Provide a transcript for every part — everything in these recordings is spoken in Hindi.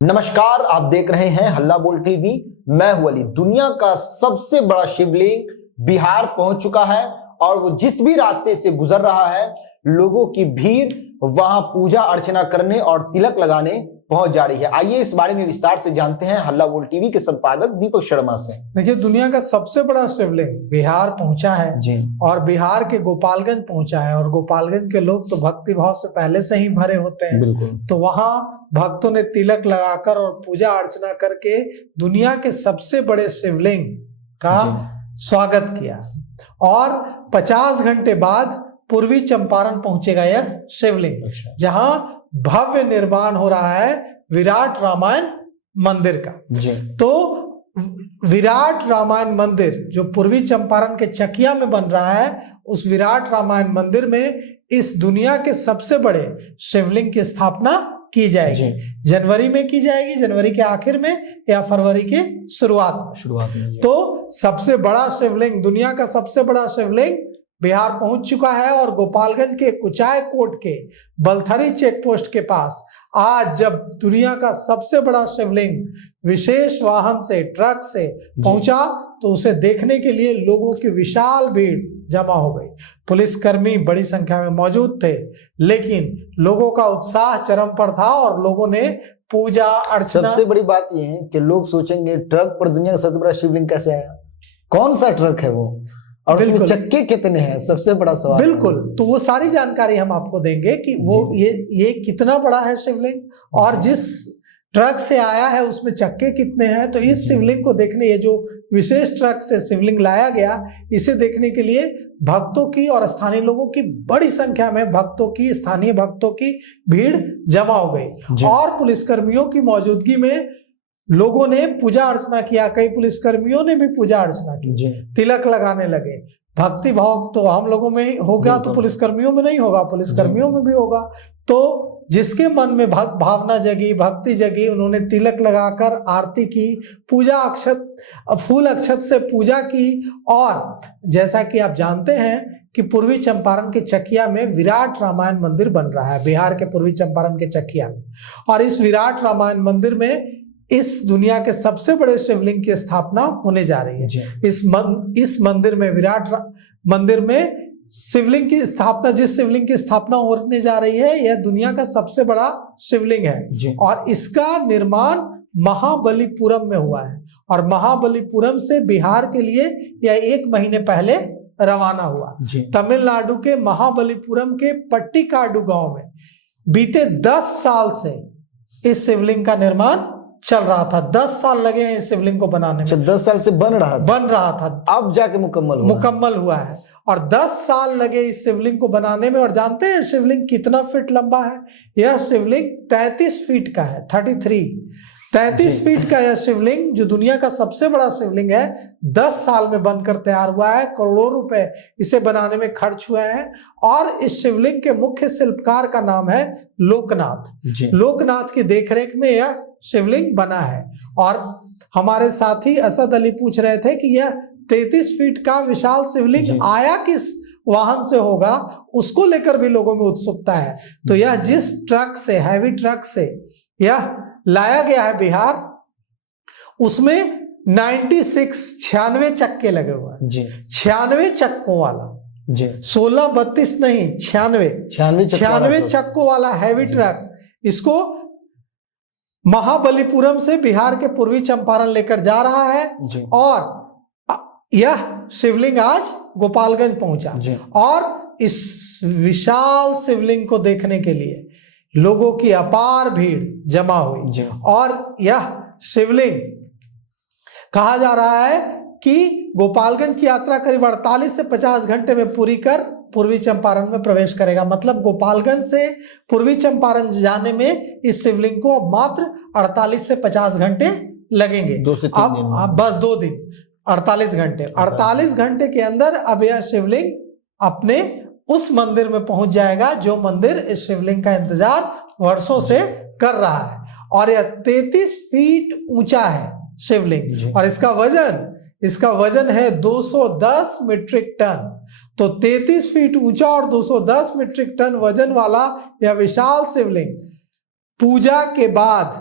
नमस्कार, आप देख रहे हैं हल्ला बोल टीवी। मैं हूं अली। दुनिया का सबसे बड़ा शिवलिंग बिहार पहुंच चुका है और वो जिस भी रास्ते से गुजर रहा है, लोगों की भीड़ वहां पूजा अर्चना करने और तिलक लगाने पहुंच जा रही है। आइए इस बारे में विस्तार से जानते हैं हल्ला बोल टीवी के संपादक दीपक शर्मा से। देखिए, दुनिया का सबसे बड़ा शिवलिंग बिहार पहुंचा है जी। और बिहार के गोपालगंज पहुंचा है। और गोपालगंज के लोग तो भक्ति भाव से पहले से ही भरे होते हैं। बिल्कुल। तो वहां भक्तों ने तिलक लगाकर और पूजा अर्चना करके दुनिया के सबसे बड़े शिवलिंग का स्वागत किया। और 50 घंटे बाद पूर्वी चंपारण पहुंचेगा यह शिवलिंग। अच्छा। जहां भव्य निर्माण हो रहा है विराट रामायण मंदिर का। जी। तो विराट रामायण मंदिर जो पूर्वी चंपारण के चकिया में बन रहा है, उस विराट रामायण मंदिर में इस दुनिया के सबसे बड़े शिवलिंग की स्थापना की जाएगी। जनवरी में की जाएगी, जनवरी के आखिर में या फरवरी के शुरुआत में। तो सबसे बड़ा शिवलिंग, दुनिया का सबसे बड़ा शिवलिंग बिहार पहुंच चुका है। और गोपालगंज के कुचाय कोट के बलथरी चेक पोस्ट के पास आज जब दुनिया का सबसे बड़ा शिवलिंग विशेष वाहन से, ट्रक से पहुंचा, तो उसे देखने के लिए लोगों की विशाल भीड़ जमा हो गई। पुलिसकर्मी बड़ी संख्या में मौजूद थे, लेकिन लोगों का उत्साह चरम पर था और लोगों ने पूजा अर्चना। सबसे बड़ी बात यह है कि लोग सोचेंगे ट्रक पर दुनिया का सबसे बड़ा शिवलिंग कैसे आया, कौन सा ट्रक है वो, और उसमें चक्के कितने हैं, सबसे बड़ा सवाल। बिल्कुल। तो वो सारी जानकारी हम आपको देंगे कि वो ये कितना बड़ा है शिवलिंग और जिस ट्रक से आया है उसमें चक्के कितने हैं। तो इस शिवलिंग को देखने, ये जो विशेष ट्रक से शिवलिंग लाया गया, इसे देखने के लिए भक्तों की और स्थानीय लोगों की बड़ी संख्या में स्थानीय भक्तों की भीड़ जमा हो गई। और पुलिसकर्मियों की मौजूदगी में लोगों ने पूजा अर्चना किया। कई पुलिसकर्मियों ने भी पूजा अर्चना की, तिलक लगाने लगे। भक्ति भाव तो हम लोगों में होगा तो पुलिसकर्मियों में नहीं होगा, पुलिसकर्मियों में भी होगा। तो जिसके मन में भावना जगी, भक्ति जगी, उन्होंने तिलक लगाकर आरती की, पूजा फूल अक्षत से पूजा की। और जैसा कि आप जानते हैं कि पूर्वी चंपारण के चकिया में विराट रामायण मंदिर बन रहा है, बिहार के पूर्वी चंपारण के चकिया में। और इस विराट रामायण मंदिर में इस दुनिया के सबसे बड़े शिवलिंग की स्थापना होने जा रही है। इस मंदिर में, विराट मंदिर में शिवलिंग की स्थापना, जिस शिवलिंग की स्थापना होने जा रही है, यह दुनिया का सबसे बड़ा शिवलिंग है। और इसका निर्माण महाबलीपुरम में हुआ है और महाबलीपुरम से बिहार के लिए यह 1 महीने पहले रवाना हुआ। तमिलनाडु के महाबलीपुरम के पट्टिकाडु गांव में बीते 10 साल से इस शिवलिंग का निर्माण चल रहा था। 10 साल लगे हैं इस शिवलिंग को बनाने में। 10 साल से बन रहा था, अब जाके मुकम्मल हुआ है। और 10 साल लगे इस शिवलिंग को बनाने में। और जानते हैं शिवलिंग कितना फीट लंबा है? यह शिवलिंग 33 फीट का है, 33 फीट का यह शिवलिंग, जो दुनिया का सबसे बड़ा शिवलिंग है, 10 साल में बनकर तैयार हुआ है। करोड़ों रुपए इसे बनाने में खर्च हुए हैं। और इस शिवलिंग के मुख्य शिल्पकार का नाम है लोकनाथ। लोकनाथ की देखरेख में यह शिवलिंग बना है। और हमारे साथी असद अली पूछ रहे थे कि यह 33 फीट का विशाल शिवलिंग आया किस वाहन से होगा, उसको लेकर भी लोगों में उत्सुकता है। तो यह जिस ट्रक से, हैवी ट्रक से यह लाया गया है बिहार, उसमें 96 चक्के लगे हुए हैं। 96 चक्कों वाला, 16-32 नहीं, 96 चक्कों वाला हैवी ट्रक, इसको महाबलीपुरम से बिहार के पूर्वी चंपारण लेकर जा रहा है। और यह शिवलिंग आज गोपालगंज पहुंचा। और इस विशाल शिवलिंग को देखने के लिए लोगों की अपार भीड़ जमा हुई। और यह शिवलिंग, कहा जा रहा है कि गोपालगंज की यात्रा करीब 48 से 50 घंटे में पूरी कर पूर्वी चंपारण में प्रवेश करेगा। मतलब गोपालगंज से पूर्वी चंपारण जाने में इस शिवलिंग को अब मात्र 48 से 50 घंटे लगेंगे। 2 से 3 दिन, बस 2 दिन, 48 घंटे। 48 घंटे के अंदर अब यह शिवलिंग अपने उस मंदिर में पहुंच जाएगा, जो मंदिर इस शिवलिंग का इंतजार वर्षों से कर रहा है। और यह 33 फीट ऊंचा है शिवलिंग। और इसका वजन है 210 मीट्रिक टन। तो 33 फीट ऊंचा और 210 मीट्रिक टन वजन वाला यह विशाल शिवलिंग पूजा के बाद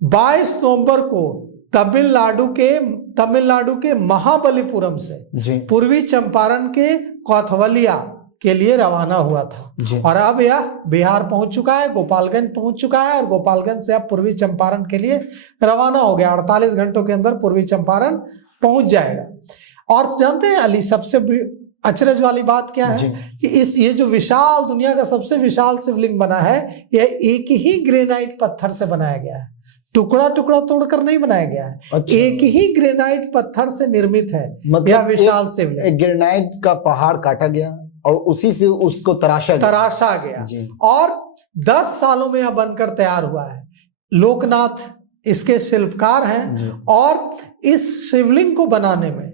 22 नवंबर को तमिलनाडु के महाबलीपुरम से जी पूर्वी चंपारण के कौथवलिया के लिए रवाना हुआ था जी और अब यह बिहार पहुंच चुका है, गोपालगंज पहुंच चुका है और गोपालगंज से अब पूर्वी चंपारण के लिए रवाना हो गया। 48 घंटों के अंदर पूर्वी चंपारण पहुंच जाएगा। और जानते हैं अली, सबसे अचरज वाली बात क्या है कि ये जो विशाल, दुनिया का सबसे विशाल शिवलिंग बना है, यह एक ही ग्रेनाइट पत्थर से बनाया गया है, टुकड़ा टुकड़ा तोड़कर नहीं बनाया गया है। अच्छा। एक ही ग्रेनाइट पत्थर से निर्मित है मतलब यह विशाल शिवलिंग। एक ग्रेनाइट का पहाड़ काटा गया और उसी से उसको तराशा गया और 10 सालों में यह बनकर तैयार हुआ है। लोकनाथ इसके शिल्पकार हैं और इस शिवलिंग को बनाने में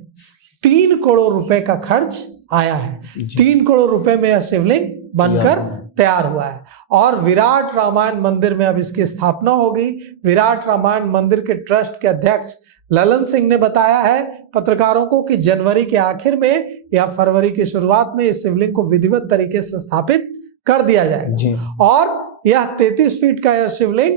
3 करोड़ रुपए का खर्च आया है। 3 करोड़ रुपए में यह शिवलिंग बनकर तैयार हुआ है और विराट रामायण मंदिर में अब इसकी स्थापना होगी। विराट रामायण मंदिर के ट्रस्ट के अध्यक्ष ललन सिंह ने बताया है पत्रकारों को कि जनवरी के आखिर में या फरवरी की शुरुआत में इस शिवलिंग को विधिवत तरीके से स्थापित कर दिया जाएगा और यह 33 फीट का यह शिवलिंग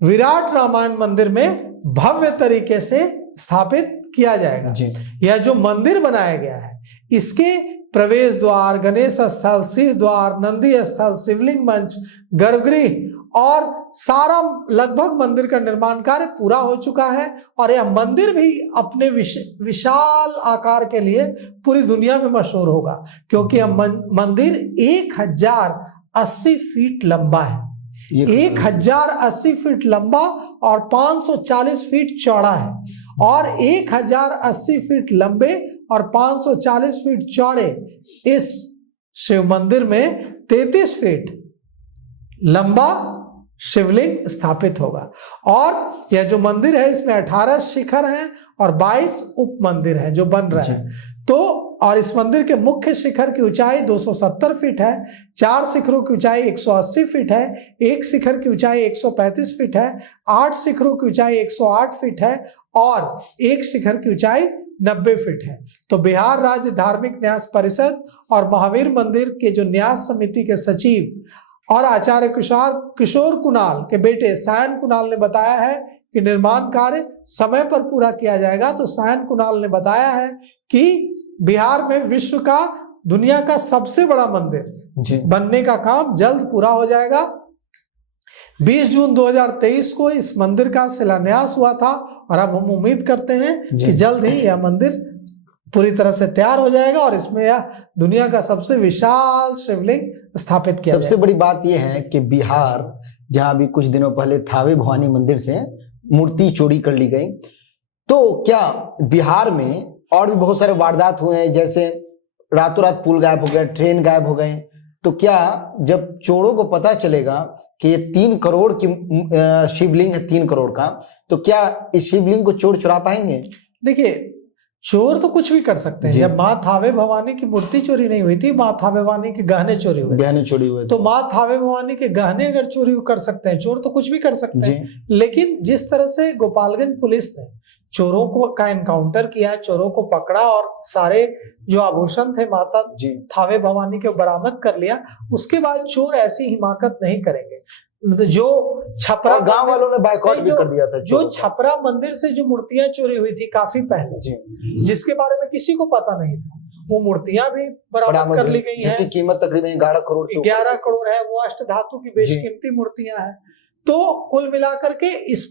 विराट रामायण मंदिर में भव्य तरीके से स्थापित किया जाएगा। यह जो मंदिर बनाया गया है, इसके प्रवेश द्वार, गणेश स्थल, सिंह द्वार, नंदी स्थल, शिवलिंग मंच, गर्भगृह और सारा लगभग मंदिर का निर्माण कार्य पूरा हो चुका है और यह मंदिर भी अपने विशाल आकार के लिए पूरी दुनिया में मशहूर होगा क्योंकि यह मंदिर 1080 फीट लंबा है। 1080 फीट लंबा और 540 फीट चौड़ा है और 1080 फीट लंबे और 540 फीट चौड़े इस शिव मंदिर में 33 फीट लंबा शिवलिंग स्थापित होगा। और यह जो मंदिर है इसमें 18 शिखर हैं और 22 उप मंदिर हैं जो बन रहे हैं। तो और इस मंदिर के मुख्य शिखर की ऊंचाई 270 फीट है, 4 शिखरों की ऊंचाई 180 फीट है, 1 शिखर की ऊंचाई 135 फीट है, 8 शिखरों की ऊंचाई 108 फीट है और 1 शिखर की ऊंचाई 90 फीट है। तो बिहार राज्य धार्मिक न्यास परिषद और महावीर मंदिर के जो न्यास समिति के सचिव और आचार्य किशोर कुणाल के बेटे सायन कुणाल ने बताया है कि निर्माण कार्य समय पर पूरा किया जाएगा। तो सायन कुणाल ने बताया है कि बिहार में विश्व का, दुनिया का सबसे बड़ा मंदिर बनने का काम जल्द पूरा हो जाएगा। 20 जून 2023 को इस मंदिर का शिलान्यास हुआ था और अब हम उम्मीद करते हैं कि जल्द ही यह मंदिर पूरी तरह से तैयार हो जाएगा और इसमें यह दुनिया का सबसे विशाल शिवलिंग स्थापित किया सबसे बड़ी बात यह है कि बिहार, जहां भी कुछ दिनों पहले थावे भवानी मंदिर से मूर्ति चोरी कर ली गई, तो क्या बिहार में और भी बहुत सारे वारदात हुए हैं, जैसे रातों रात पुल गायब हो गए, ट्रेन गायब हो गए, तो क्या जब चोरों को पता चलेगा कि ये 3 करोड़ की शिवलिंग है, 3 करोड़ का, तो क्या इस शिवलिंग को चोर चुरा पाएंगे? देखिए, चोर तो कुछ भी कर सकते हैं। जब माँ थावे भवानी की मूर्ति चोरी नहीं हुई थी, माँ थावे भवानी के गहने चोरी हुए, तो माँ थावे भवानी के गहने अगर चोरी कर सकते हैं, चोर तो कुछ भी कर सकते हैं। लेकिन जिस तरह से गोपालगंज पुलिस ने चोरों को का एनकाउंटर किया, चोरों को पकड़ा और सारे जो आभूषण थे माता थावे भवानी के बरामद कर लिया, उसके बाद चोर ऐसी हिमाकत नहीं करेंगे। जो छपरा गांव वालों ने बाइकआउट भी कर दिया था। जो छपरा मंदिर से जो मूर्तियां चोरी हुई थी काफी पहले, जिसके बारे में किसी को पता नहीं था, वो मूर्तियां भी बरामद कर ली गई हैं, जिसकी कीमत तकरीबन 11 करोड़ है। वो अष्टधातु की बेशकीमती मूर्तियां हैं। तो कुल मिलाकर के इस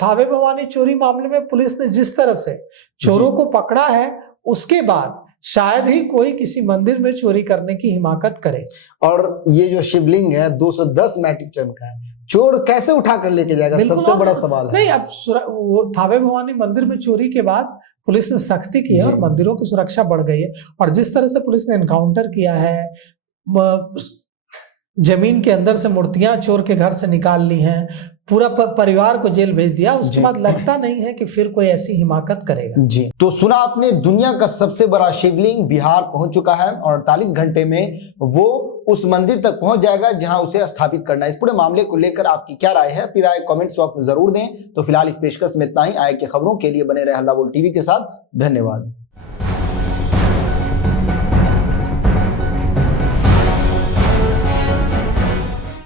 थावे भवानी चोरी मामले में पुलिस ने जिस तरह से चोरों को पकड़ा है, उसके बाद शायद ही कोई किसी मंदिर में चोरी करने की हिमाकत करे। और ये जो शिवलिंग है 210 मैट्रिक टन का है, चोर कैसे उठा कर लेके जाएगा, सबसे बड़ा सवाल है। नहीं, अब वो थावे भवानी मंदिर में चोरी के बाद पुलिस ने सख्ती की है और मंदिरों की सुरक्षा बढ़ गई है। और जिस तरह से पुलिस ने एनकाउंटर किया है, जमीन के अंदर से मूर्तियां चोर के घर से निकाल ली हैं, पूरा परिवार को जेल भेज दिया, उसके बाद लगता नहीं है कि फिर कोई ऐसी हिमाकत करेगा। जी, तो सुना आपने, दुनिया का सबसे बड़ा शिवलिंग बिहार पहुंच चुका है और 48 घंटे में वो उस मंदिर तक पहुंच जाएगा जहां उसे स्थापित करना है। इस पूरे मामले को लेकर आपकी क्या राय है? अपनी राय कमेंट्स बॉक्स में जरूर दें। तो फिलहाल इस पेशकश में इतना ही। आए की खबरों के लिए बने रहे हल्ला बोल टीवी के साथ। धन्यवाद।